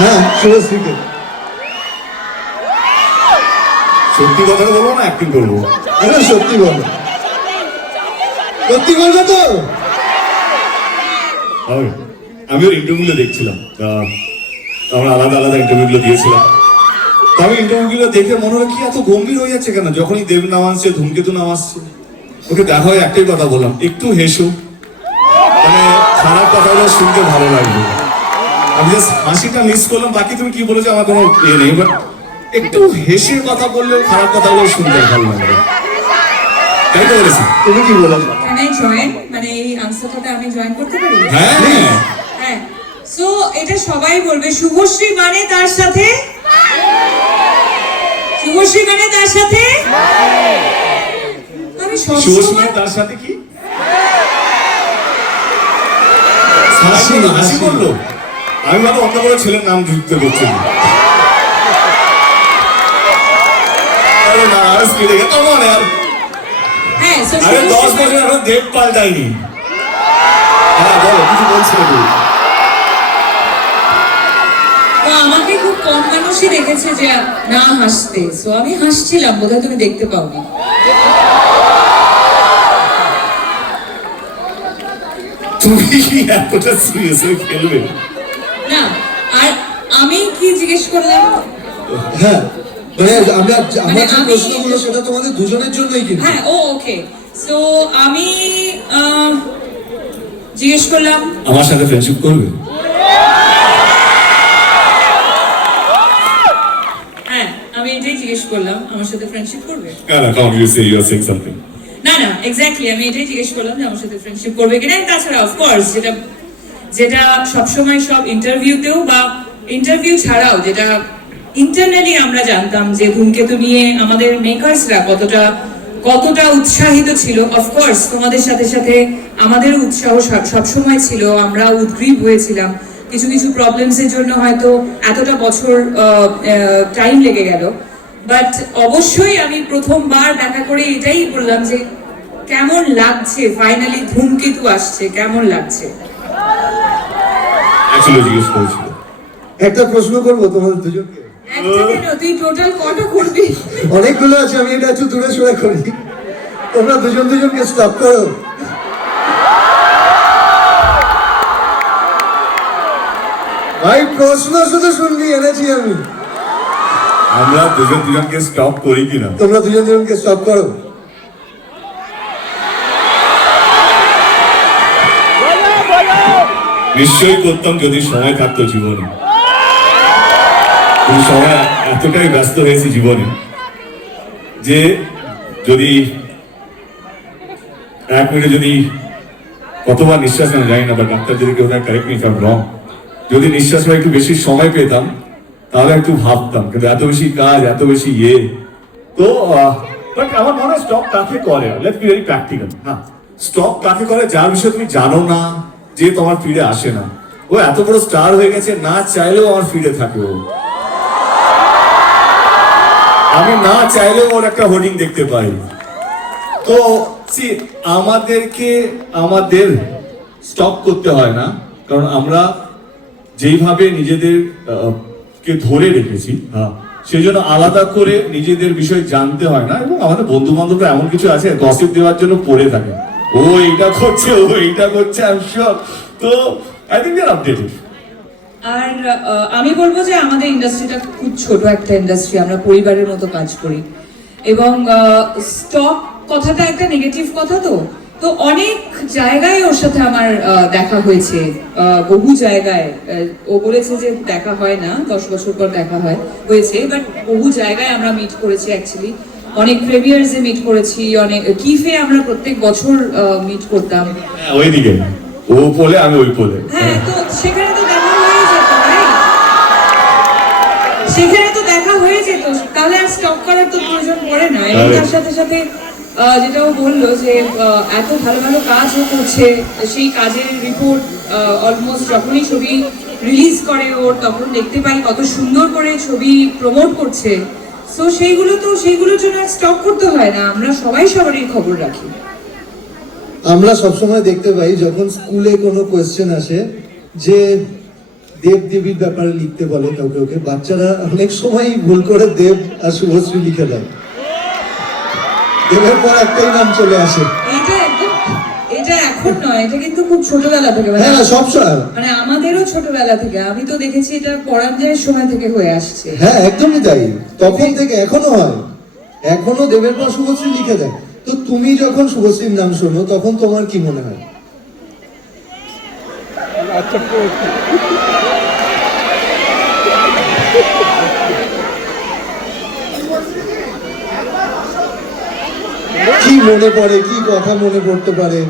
হ্যাঁ সত্যি কথাটা বলব না অ্যাক্টিং করব। আরে সত্যি সত্যি তো। আমি ওর ইন্টারভিউগুলো দেখছিলাম। আমরা আলাদা আলাদা ইন্টারভিউগুলো দিয়েছিলাম। তো আমি ইন্টারভিউগুলো দেখে মনে হয় কি এত গম্ভীর হয়ে যাচ্ছে কেন? যখনই দেব নাম আসছে, ধূমকেতু নাম আসছে। ওকে দেখা হয়ে একটাই কথা বললাম, একটু হেসো। মানে খারাপ কথাগুলো শুনতে ভালো লাগবে। আমি জাস্ট হাসিটা মিস করলাম বাকি তুমি কি বলেছ আমার কোনো ইয়ে নেই বাট একটু হেসে কথা বললেও খারাপ কথাগুলো শুনতে ভালো লাগবে তাই তো বলেছি। তুমি কি জয়েন মানে এই আনসারটাতে আমি জয়েন করতে পারি? হ্যাঁ। হ্যাঁ। সো এটা সবাই বলবে শুভশ্রী মানে তার সাথে? শুভশ্রী মানে তার সাথে? আমি শুভশ্রী তার সাথে কি? হাসি হাসি। বলল। আমি ভালো অন্য কোনো ছেলের নাম যুক্ত করছি হ্যাঁ। so আরে দশ বছর এখন দেব পাল্টাইনি হ্যাঁ বলো কিছু বলছিলে আমাকে খুব কম মানুষই দেখেছে যে না হাসতে। সো আমি হাসছিলাম বোধহয় তুমি দেখতে পাওনি। তুমি কি এতটা সিরিয়াস খেলবে? না আর আমি কি জিজ্ঞেস করলাম? হ্যাঁ মানে আমরা মানে আমার যে প্রশ্নগুলো সেটা তোমাদের দুজনের জন্যই কিন্তু। হ্যাঁ ও ওকে সো আমি জিজ্ঞেস করলাম। আমার সাথে ফ্রেন্ডশিপ করবে? হ্যাঁ আমি এটাই জিজ্ঞেস করলাম আমার সাথে ফ্রেন্ডশিপ করবে? কেন can't you say you are saying something না না এক্স্যাক্টলি আমি এটাই জিজ্ঞেস করলাম যে আমার সাথে ফ্রেন্ডশিপ করবে কিনা তাছাড়া অফকোর্স যেটা যেটা সবসময় সব ইন্টারভিউতেও বা ইন্টারভিউ ছাড়াও যেটা ইন্টারনালি আমরা জানতাম যে ধূমকেতু নিয়ে আমাদের মেকার্সরা কতটা কতটা উৎসাহিত ছিল। অফকোর্স তোমাদের সাথে সাথে আমাদের উৎসাহ সব- সবসময় ছিল আমরা উদ্গ্রীব হয়েছিলাম। কিছু কিছু প্রবলেমসের জন্য হয়তো এতটা বছর টাইম লেগে গেল। বাট অবশ্যই আমি প্রথমবার দেখা করে এটাই বললাম যে কেমন লাগছে ফাইনালি ধূমকেতু আসছে, কেমন লাগছে? অ্যাকচুয়ালি জিজ্ঞেস করেছিল। একটা প্রশ্ন করব তোমাদের দুজনকে? অনেকগুলো আছে আমি এটা একটু দূরে সরে করি। তোমরা দুজন দুজনকে স্টপ করো। ভাই প্রশ্ন শুধু শুনবি এনেছি আমি। আমরা দুজন দুজনকে স্টপ করি কিনা? তোমরা দুজন দুজনকে স্টপ করো। নিশ্চয়ই করতাম যদি সময় থাকতো জীবনে। সময় এতটাই ব্যস্ত হয়েছি জীবনে যে যদি এক মিনিটে যদি কতবার নিঃশ্বাস নেওয়া যায় না বা ডাক্তার যদি কেউ কারেক্ট রং যদি নিঃশ্বাস নেওয়া একটু বেশি সময় পেতাম, তাহলে একটু ভাবতাম, কিন্তু এত বেশি কাজ, এত বেশি ইয়ে। তো বাট আমার মনে হয় স্টপ কাকে করে? লেটস বি ভেরি প্র্যাকটিক্যাল হ্যাঁ স্টপ কাকে করে? যার বিষয়ে তুমি জানো না যে তোমার ফিরে আসে না। ও এত বড় স্টার হয়ে গেছে, না চাইলেও আমার ফিরে থাকে ও। আমি না চাইলেও ওর একটা হোর্ডিং দেখতে পাই। তো আমাদেরকে, আমাদের স্টপ করতে হয় না, কারণ আমরা যেইভাবে নিজেদের কে ধরে রেখেছি হ্যাঁ সেই জন্য আলাদা করে নিজেদের বিষয় জানতে হয় না, এবং আমাদের বন্ধু বান্ধবরা এমন কিছু আছে গসিপ দেওয়ার জন্য পড়ে থাকে। ও, এইটা করছে, ও, এইটা করছে আমি শিওর তো আই থিঙ্ক দেয়ার আপডেটেড আর আমি বলব যে আমাদের ইন্ডাস্ট্রিটা খুব ছোট একটা ইন্ডাস্ট্রি আমরা পরিবারের মতো কাজ করি। এবং স্টক কথাটা একটা নেগেটিভ কথা তো। তো অনেক জায়গায় ওর সাথে আমার দেখা হয়েছে বহু জায়গায়। ও বলেছে যে দেখা হয় না, দশ বছর পর দেখা হয়, হয়েছে বাট বহু জায়গায় আমরা মিট করেছি অ্যাকচুয়ালি অনেক প্রেমিয়ার্সে মিট করেছি অনেক কিফে আমরা প্রত্যেক বছর মিট করতাম। হ্যাঁ, ওইদিকে। ও পোলে আমি ওই পোলে। হ্যাঁ তো সেখানে তো দেখা হয়ে যেত তাই? সেখানে তো দেখা হয়ে যেত। তাহলে আর স্টপ করার তো প্রয়োজন পড়ে না। এবং তার সাথে সাথে আহ, যেটা ও বলল যে এত ভালো ভালো কাজ ও করছে সেই কাজের রিপোর্ট অলমোস্ট যখনই ছবি রিলিজ করে ওর তখন দেখতে পাই কত সুন্দর করে ছবি প্রমোট করছে। সো সেইগুলো তো সেইগুলোর জন্য স্টপ করতে হয় না। আমরা সবাই সবারই খবর রাখি। আমরা সবসময় দেখতে পাই যখন স্কুলে কোনো কোয়েশ্চেন আসে যে দেব দেবীর ব্যাপারে লিখতে বলে কাউকে ওকে বাচ্চারা অনেক সময় ভুল করে দেব আর শুভশ্রী লিখে দেয়। দেবের পর একটাই নাম চলে আসে। একদম এটা এখন নয় এটা কিন্তু খুব ছোটবেলা থেকে। মানে হ্যাঁ সব সময়। মানে আমাদেরও ছোটবেলা থেকে। আমি তো দেখেছি এটা পরাঞ্জয়ের সময় থেকে হয়ে আসছে। হ্যাঁ একদমই তাই। তখন থেকে এখনও হয়। এখনও দেবের পর শুভশ্রী লিখে দেয়। তো তুমি যখন শুভশ্রীর নাম শোনো তখন তোমার কি মনে হয়? কি? মনে পড়ে কি কথা মনে পড়তে পারে?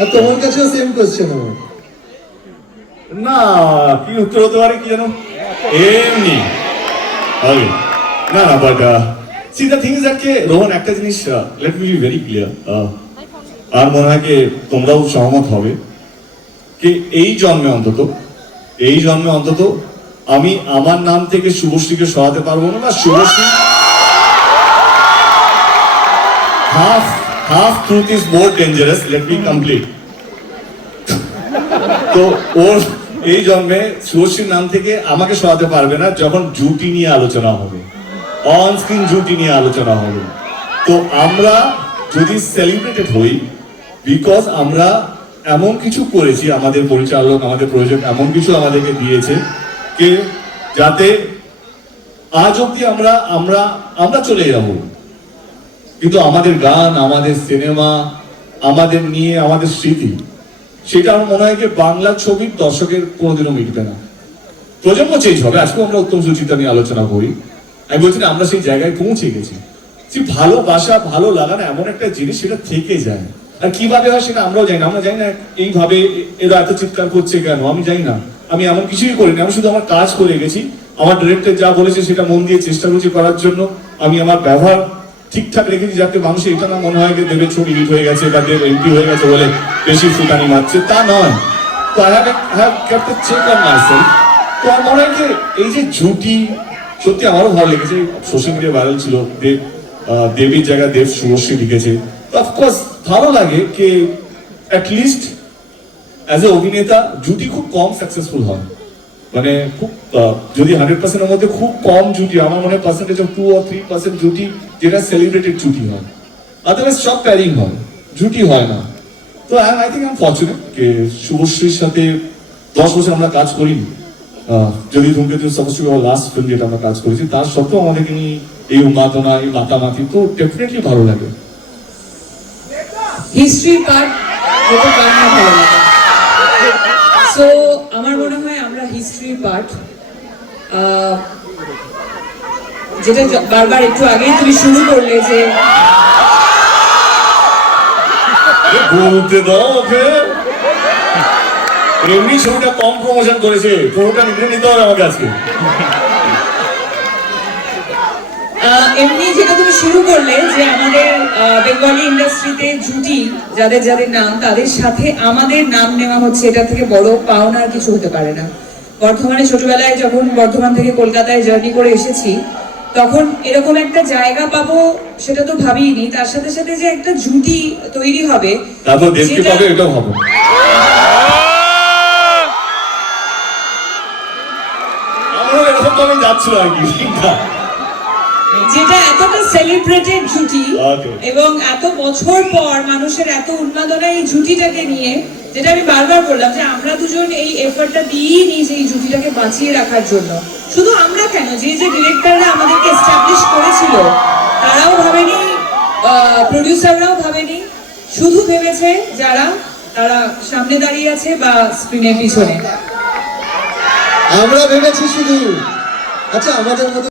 আর তোমার কাছেও সেম কোশ্চেন আমার না, কি উত্তর হতে পারে কি জানো এমনি। হবে না না but see the thing is that কে রোহন, একটা জিনিস let me be very clear আর মনে হয় কি তোমরাও সহমত হবে কি এই জন্মে অন্তত, এই জন্মে অন্তত আমি আমার নাম থেকে শুভশ্রীকে সরাতে পারব না, বা Subhashree half half truth is more dangerous let me complete তো ওর এই জন্মে শুভশ্রীর নাম থেকে আমাকে সরাতে পারবে না যখন জুটি নিয়ে আলোচনা হবে। অন স্ক্রিন জুটি নিয়ে আলোচনা হবে। তো আমরা যদি সেলিব্রেটেড হই বিকজ আমরা এমন কিছু করেছি, আমাদের পরিচালক, আমাদের প্রযোজক এমন কিছু আমাদেরকে দিয়েছে কে যাতে আজ অব্দি আমরা আমরা আমরা চলে যাব। কিন্তু আমাদের গান, আমাদের সিনেমা, আমাদের নিয়ে, আমাদের স্মৃতি সেটা আমার মনে হয় যে বাংলা ছবির দর্শকের কোনোদিনও মিটবে না। প্রজন্ম চেঞ্জ হবে, আজকেও আমরা উত্তম সুচিতা নিয়ে আলোচনা করি। আমি বলছি আমরা সেই জায়গায় পৌঁছে গেছি। সেই ভালোবাসা ভালো লাগানো এমন একটা জিনিস সেটা থেকে যায়। আর কীভাবে হয় সেটা আমরাও জানি না। আমরা জানি না এইভাবে এরা এত চিৎকার করছে কেন, আমি জানি না। আমি এমন কিছুই করিনি। আমি শুধু আমার কাজ করে গেছি। আমার ডিরেক্টর যা বলেছে সেটা মন দিয়ে চেষ্টা করছি করার জন্য। আমি আমার ব্যবহার ঠিকঠাক রেখেছি যাতে মানুষ এটা না মনে হয় যে দেবের ছবি হিট হয়ে গেছে বা দেব এমপি হয়ে গেছে বলে বেশি ফুটানি মারছে। তা নয়। তো আই মনে হয় যে এই যে জুটি সত্যি আমারও ভালো লেগেছে। সোশ্যাল মিডিয়া ভাইরাল ছিল। দেব দেবীর জায়গায় দেব শুভশ্রী লিখেছে। অফকোর্স ভালো লাগে যে অ্যাটলিস্ট অ্যাজ এ অভিনেতা জুটি খুব কম সাকসেসফুল হয়। মানে খুব যদি হান্ড্রেড পার্সেন্টের মধ্যে খুব কম জুটি, আমার মনে হয় percentage of two or three percent জুটি যেটা সেলিব্রেটেড জুটি হয়। আদারওয়াইজ সব প্যারিং হয়, জুটি হয় না। তো I think I am fortunate যে শুভশ্রীর সাথে দশ বছর আমরা কাজ করিনি। যদি ধূমকেতু সাপোজ লাস্ট ফিল্ম যেটা আমরা কাজ করেছি, তার সত্ত্বেও আমাদেরকে নিয়ে এই উন্মাদনা, এই মাতামাতি তো ডেফিনেটলি ভালো লাগে। হিস্ট্রি পার্ট পার না ভালো লাগে? সো আমার মনে হয় হিস্ট্রি পার্ট যেটা বারবার একটু আগেই তুমি শুরু করলে যে বলতে দাও ওকে এমনি ছবিটা কম প্রমোশন করেছে পুরোটা নিতে নিতে হবে এমনি যেটা তুমি শুরু করলে যে আমাদের বেঙ্গলি ইন্ডাস্ট্রিতে জুটি যাদের যাদের নাম তাদের সাথে আমাদের নাম নেওয়া হচ্ছে এটা থেকে বড় পাওনা আর কিছু হতে পারে না। বর্ধমানে ছোটবেলায় যখন বর্ধমান থেকে কলকাতায় জার্নি করে এসেছি তখন এরকম একটা জায়গা পাবো সেটা তো ভাবিনি তার সাথে সাথে যে একটা জুটি তৈরি হবে তারপর দেশকে পাবে আর কি। যেটা এতটা সেলিব্রেটেড জুটি এবং এত বছর পর মানুষের এত উন্মাদনা এই জুটিটাকে নিয়ে যেটা আমি বারবার বললাম যে আমরা দুজন এই এফর্টটা দিয়েই নিয়েছি এই জুটিটাকে বাঁচিয়ে রাখার জন্য। শুধু আমরা কেন? যে যে ডিরেক্টররা আমাদেরকে এস্টাবলিশ করেছিল তারাও ভাবেনি প্রডিউসাররাও ভাবেনি। শুধু ভেবেছে যারা তারা সামনে দাঁড়িয়ে আছে বা স্ক্রিনের পিছনে। আমরা ভেবেছি শুধু। আচ্ছা আমাদের মতো